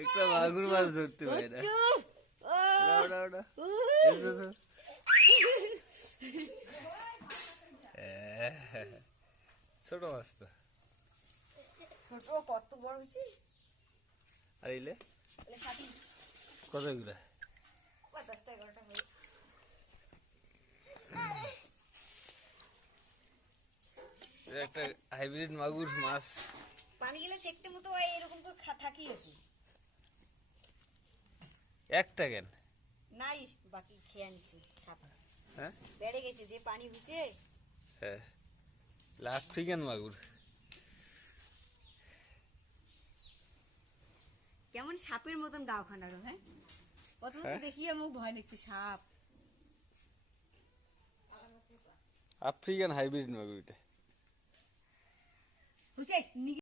একটা মাগুর মাছ ধরতে পারে না। ছোট মাছ তো, ছোট কত বড় হয়েছে। আর ইলে কত এগুলা? 50টা 11টা হয়ে। একটা হাইব্রিড মাগুর মাছ। পানি গেলে দেখতে মতো হয়, এরকম তো থাকি আছে। একটা কেন নাই, বাকি খেয়ে নিছি সাপ। হ্যাঁ বেড়ে গেছে যে পানি হয়েছে। হ্যাঁ, আফ্রিকান মাগুর। কেমন সাপের মতন গাও খানারও। হ্যাঁ, প্রথমত দেখি আমার ভয় লাগছে সাপ। আফ্রিকান হাইব্রিড মাগুর এটা। বুঝছে